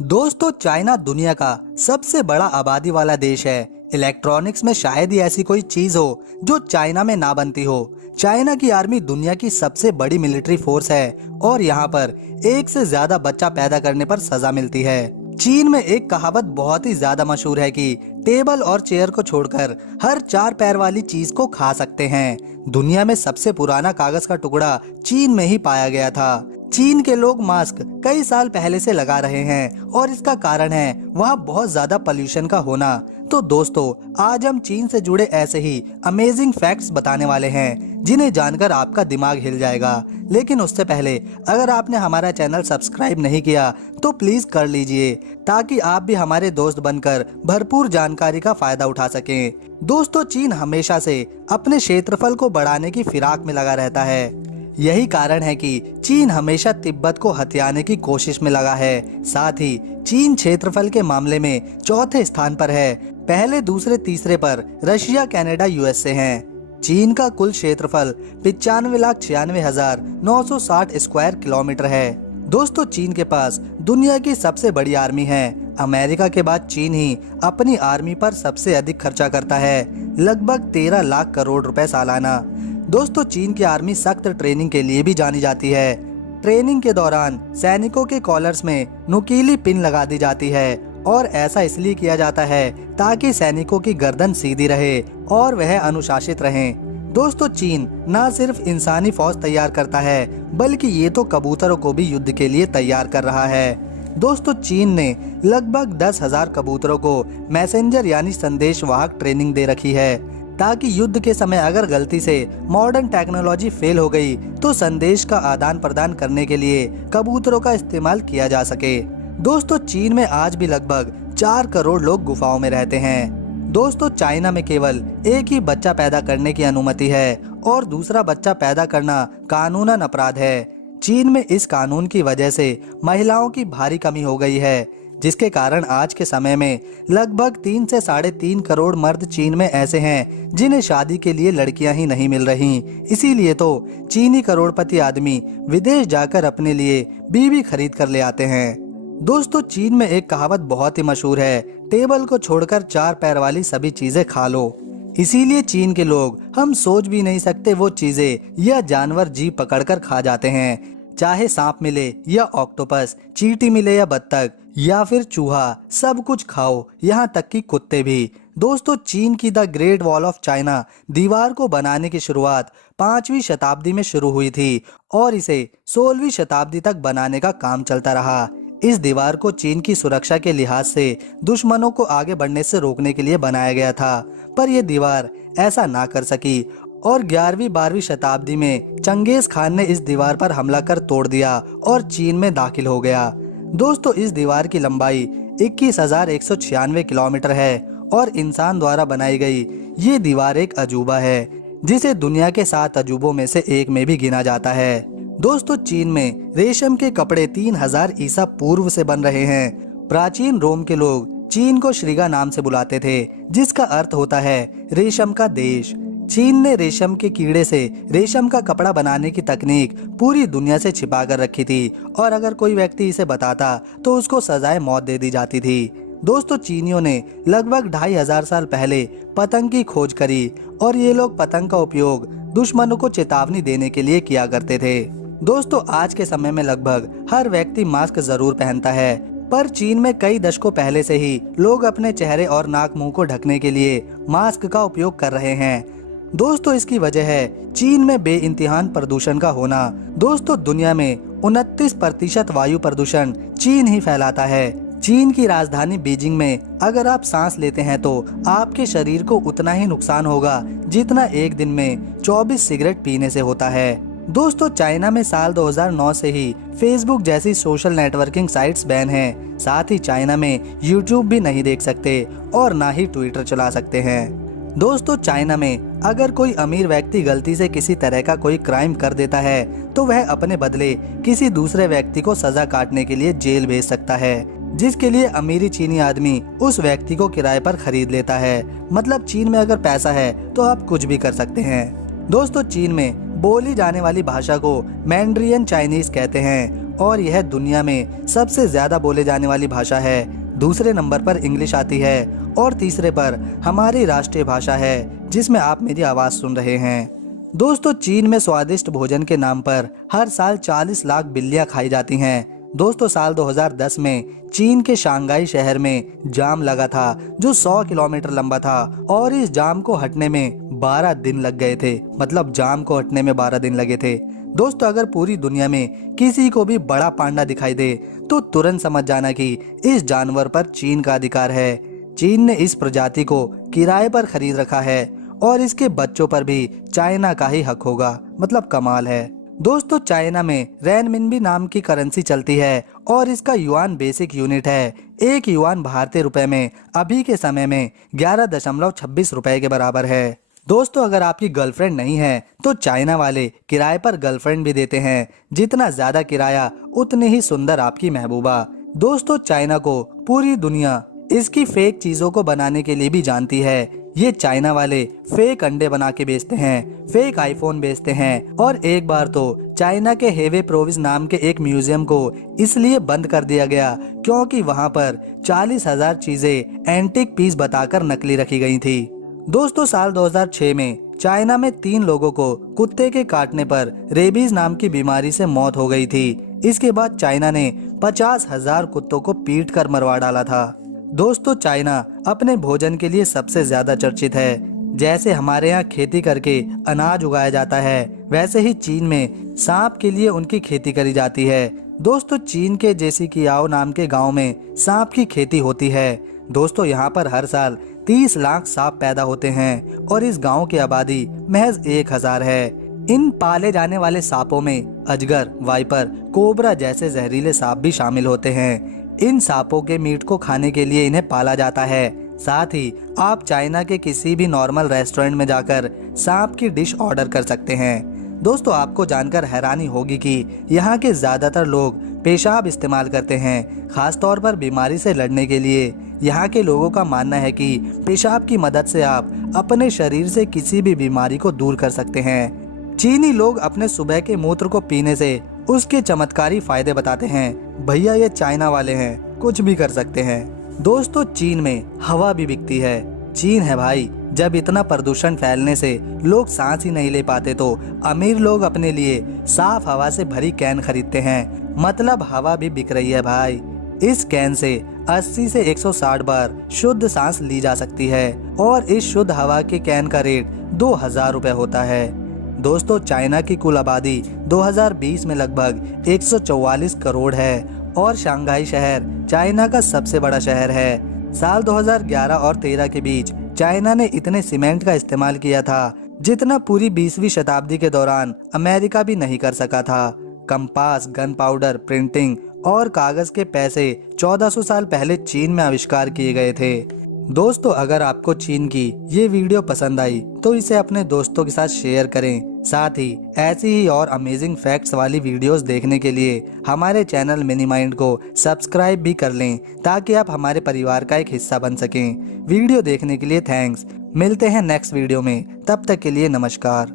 दोस्तों, चाइना दुनिया का सबसे बड़ा आबादी वाला देश है। इलेक्ट्रॉनिक्स में शायद ही ऐसी कोई चीज हो जो चाइना में ना बनती हो। चाइना की आर्मी दुनिया की सबसे बड़ी मिलिट्री फोर्स है और यहाँ पर एक से ज्यादा बच्चा पैदा करने पर सजा मिलती है। चीन में एक कहावत बहुत ही ज्यादा मशहूर है कि टेबल और चेयर को छोड़कर हर 4 पैर वाली चीज को खा सकते हैं। दुनिया में सबसे पुराना कागज का टुकड़ा चीन में ही पाया गया था। चीन के लोग मास्क कई साल पहले से लगा रहे हैं और इसका कारण है वहाँ बहुत ज्यादा पोल्यूशन का होना। तो दोस्तों, आज हम चीन से जुड़े ऐसे ही अमेजिंग फैक्ट्स बताने वाले हैं जिन्हें जानकर आपका दिमाग हिल जाएगा। लेकिन उससे पहले अगर आपने हमारा चैनल सब्सक्राइब नहीं किया तो प्लीज कर लीजिए ताकि आप भी हमारे दोस्त बनकर भरपूर जानकारी का फायदा उठा सकें। दोस्तों, चीन हमेशा से अपने क्षेत्रफल को बढ़ाने की फिराक में लगा रहता है। यही कारण है कि चीन हमेशा तिब्बत को हथियाने की कोशिश में लगा है। साथ ही चीन क्षेत्रफल के मामले में चौथे स्थान पर है। पहले, दूसरे, तीसरे पर रशिया, कनाडा, यूएसए हैं। चीन का कुल क्षेत्रफल 95,96,960 स्क्वायर किलोमीटर है। दोस्तों, चीन के पास दुनिया की सबसे बड़ी आर्मी है। अमेरिका के बाद चीन ही अपनी आर्मी पर सबसे अधिक खर्चा करता है, लगभग 13 लाख करोड़ रुपए सालाना। दोस्तों, चीन की आर्मी सख्त ट्रेनिंग के लिए भी जानी जाती है। ट्रेनिंग के दौरान सैनिकों के कॉलर्स में नुकीली पिन लगा दी जाती है और ऐसा इसलिए किया जाता है ताकि सैनिकों की गर्दन सीधी रहे और वह अनुशासित रहें। दोस्तों, चीन न सिर्फ इंसानी फौज तैयार करता है बल्कि ये तो कबूतरों को भी युद्ध के लिए तैयार कर रहा है। दोस्तों, चीन ने लगभग 10,000 कबूतरों को मैसेंजर यानी संदेशवाहक ट्रेनिंग दे रखी है ताकि युद्ध के समय अगर गलती से मॉडर्न टेक्नोलॉजी फेल हो गई तो संदेश का आदान प्रदान करने के लिए कबूतरों का इस्तेमाल किया जा सके। दोस्तों, चीन में आज भी लगभग 4 करोड़ लोग गुफाओं में रहते हैं। दोस्तों, चाइना में केवल एक ही बच्चा पैदा करने की अनुमति है और दूसरा बच्चा पैदा करना कानूनन अपराध है। चीन में इस कानून की वजह से महिलाओं की भारी कमी हो गई है, जिसके कारण आज के समय में लगभग 3 से 3.5 करोड़ मर्द चीन में ऐसे हैं जिन्हें शादी के लिए लड़कियां ही नहीं मिल रही। इसीलिए तो चीनी करोड़पति आदमी विदेश जाकर अपने लिए बीवी खरीद कर ले आते हैं। दोस्तों, चीन में एक कहावत बहुत ही मशहूर है, टेबल को छोड़कर 4 पैर वाली सभी चीजें खा लो। इसीलिए चीन के लोग हम सोच भी नहीं सकते वो चीजें या जानवर जी पकड़कर खा जाते हैं। चाहे सांप मिले या ऑक्टोपस, चींटी मिले या बत्तख या फिर चूहा, सब कुछ खाओ, यहाँ तक कि कुत्ते भी। दोस्तों, चीन की the great wall of China दीवार को बनाने की शुरुआत 5वीं शताब्दी में शुरू हुई थी और इसे 16वीं शताब्दी तक बनाने का काम चलता रहा। इस दीवार को चीन की सुरक्षा के लिहाज से दुश्मनों को आगे बढ़ने से रोकने के लिए बनाया गया था, पर यह दीवार ऐसा ना कर सकी और 11वीं-12वीं शताब्दी में चंगेज खान ने इस दीवार पर हमला कर तोड़ दिया और चीन में दाखिल हो गया। दोस्तों, इस दीवार की लंबाई 21,196 किलोमीटर है और इंसान द्वारा बनाई गई ये दीवार एक अजूबा है जिसे दुनिया के 7 अजूबों में से एक में भी गिना जाता है। दोस्तों, चीन में रेशम के कपड़े 3000 ईसा पूर्व से बन रहे हैं। प्राचीन रोम के लोग चीन को श्रीगा नाम से बुलाते थे, जिसका अर्थ होता है रेशम का देश। चीन ने रेशम के कीड़े से रेशम का कपड़ा बनाने की तकनीक पूरी दुनिया से छिपा कर रखी थी और अगर कोई व्यक्ति इसे बताता तो उसको सजाए मौत दे दी जाती थी। दोस्तों, चीनियों ने लगभग 2500 साल पहले पतंग की खोज करी और ये लोग पतंग का उपयोग दुश्मनों को चेतावनी देने के लिए किया करते थे। दोस्तों, आज के समय में लगभग हर व्यक्ति मास्क जरूर पहनता है, पर चीन में कई दशकों पहले से ही लोग अपने चेहरे और नाक मुंह को ढकने के लिए मास्क का उपयोग कर रहे हैं। दोस्तों, इसकी वजह है चीन में बेइंतहान प्रदूषण का होना। दोस्तों, दुनिया में 29% वायु प्रदूषण चीन ही फैलाता है। चीन की राजधानी बीजिंग में अगर आप सांस लेते हैं तो आपके शरीर को उतना ही नुकसान होगा जितना एक दिन में 24 सिगरेट पीने से होता है। दोस्तों, चाइना में साल 2009 से ही फेसबुक जैसी सोशल नेटवर्किंग साइट्स बैन हैं। साथ ही चाइना में यूट्यूब भी नहीं देख सकते और ना ही ट्विटर चला सकते हैं। दोस्तों, चाइना में अगर कोई अमीर व्यक्ति गलती से किसी तरह का कोई क्राइम कर देता है तो वह अपने बदले किसी दूसरे व्यक्ति को सजा काटने के लिए जेल भेज सकता है। जिसके लिए अमीरी चीनी आदमी उस व्यक्ति को किराए पर खरीद लेता है। मतलब चीन में अगर पैसा है तो आप कुछ भी कर सकते हैं। दोस्तों चीन में बोली जाने वाली भाषा को मैंड्रियन चाइनीज कहते हैं और यह दुनिया में सबसे ज्यादा बोले जाने वाली भाषा है। दूसरे नंबर पर इंग्लिश आती है और तीसरे पर हमारी राष्ट्रीय भाषा है जिसमें आप मेरी आवाज सुन रहे हैं। दोस्तों चीन में स्वादिष्ट भोजन के नाम पर हर साल 40 लाख बिल्लियां खाई जाती हैं। दोस्तों साल 2010 में चीन के शंघाई शहर में जाम लगा था जो 100 किलोमीटर लंबा था और इस जाम को हटने में 12 दिन लग गए थे। मतलब जाम को हटने में 12 दिन लगे थे। दोस्तों अगर पूरी दुनिया में किसी को भी बड़ा पांडा दिखाई दे तो तुरंत समझ जाना कि इस जानवर पर चीन का अधिकार है। चीन ने इस प्रजाति को किराए पर खरीद रखा है और इसके बच्चों पर भी चाइना का ही हक होगा। मतलब कमाल है। दोस्तों चाइना में रेनमिनबी नाम की करेंसी चलती है और इसका युआन बेसिक यूनिट है। एक युआन भारतीय रुपए में अभी के समय में 11.26 रुपए के बराबर है। दोस्तों अगर आपकी गर्लफ्रेंड नहीं है तो चाइना वाले किराए पर गर्लफ्रेंड भी देते हैं। जितना ज्यादा किराया उतनी ही सुंदर आपकी महबूबा। दोस्तों चाइना को पूरी दुनिया इसकी फेक चीजों को बनाने के लिए भी जानती है। ये चाइना वाले फेक अंडे बना के बेचते हैं, फेक आईफोन बेचते हैं और एक बार तो चाइना के हेवे प्रोविंस नाम के एक म्यूजियम को इसलिए बंद कर दिया गया क्योंकि वहां पर 40,000 चीजें एंटिक पीस बताकर नकली रखी गई थी। दोस्तों साल 2006 में चाइना में 3 लोगों को कुत्ते के काटने पर रेबीज नाम की बीमारी से मौत हो गई थी। इसके बाद चाइना ने 50,000 कुत्तों को पीट कर मरवा डाला था। दोस्तों चाइना अपने भोजन के लिए सबसे ज्यादा चर्चित है। जैसे हमारे यहाँ खेती करके अनाज उगाया जाता है वैसे ही चीन में सांप के लिए उनकी खेती करी जाती है। दोस्तों चीन के जेसिकियाओ नाम के गांव में सांप की खेती होती है। दोस्तों यहाँ पर हर साल 30 लाख सांप पैदा होते हैं और इस गांव की आबादी महज 1000 है। इन पाले जाने वाले सांपों में अजगर, वाइपर, कोबरा जैसे जहरीले सांप भी शामिल होते हैं। इन सांपों के मीट को खाने के लिए इन्हें पाला जाता है। साथ ही आप चाइना के किसी भी नॉर्मल रेस्टोरेंट में जाकर सांप की डिश ऑर्डर कर सकते हैं। दोस्तों आपको जानकर हैरानी होगी कि यहाँ के ज्यादातर लोग पेशाब इस्तेमाल करते हैं, खास तौर पर बीमारी से लड़ने के लिए। यहाँ के लोगों का मानना है कि पेशाब की मदद से आप अपने शरीर से किसी भी बीमारी को दूर कर सकते हैं। चीनी लोग अपने सुबह के मूत्र को पीने से उसके चमत्कारी फायदे बताते हैं। भैया ये चाइना वाले हैं, कुछ भी कर सकते हैं। दोस्तों चीन में हवा भी बिकती है। चीन है भाई, जब इतना प्रदूषण फैलने से लोग सांस ही नहीं ले पाते तो अमीर लोग अपने लिए साफ हवा से भरी कैन खरीदते हैं। मतलब हवा भी बिक रही है भाई। इस कैन से 80 से 160 बार शुद्ध सांस ली जा सकती है और इस शुद्ध हवा के कैन का रेट 2000 रुपए होता है। दोस्तों चाइना की कुल आबादी 2020 में लगभग 144 करोड़ है और शंघाई शहर चाइना का सबसे बड़ा शहर है। साल 2011 और 13 के बीच चाइना ने इतने सीमेंट का इस्तेमाल किया था जितना पूरी 20वीं शताब्दी के दौरान अमेरिका भी नहीं कर सका था। कंपास, गन पाउडर, प्रिंटिंग और कागज के पैसे 1400 साल पहले चीन में आविष्कार किए गए थे। दोस्तों अगर आपको चीन की ये वीडियो पसंद आई तो इसे अपने दोस्तों के साथ शेयर करें। साथ ही ऐसी ही और अमेजिंग फैक्ट्स वाली वीडियोस देखने के लिए हमारे चैनल मिनी माइंड को सब्सक्राइब भी कर लें ताकि आप हमारे परिवार का एक हिस्सा बन सकें। वीडियो देखने के लिए थैंक्स। मिलते हैं नेक्स्ट वीडियो में, तब तक के लिए नमस्कार।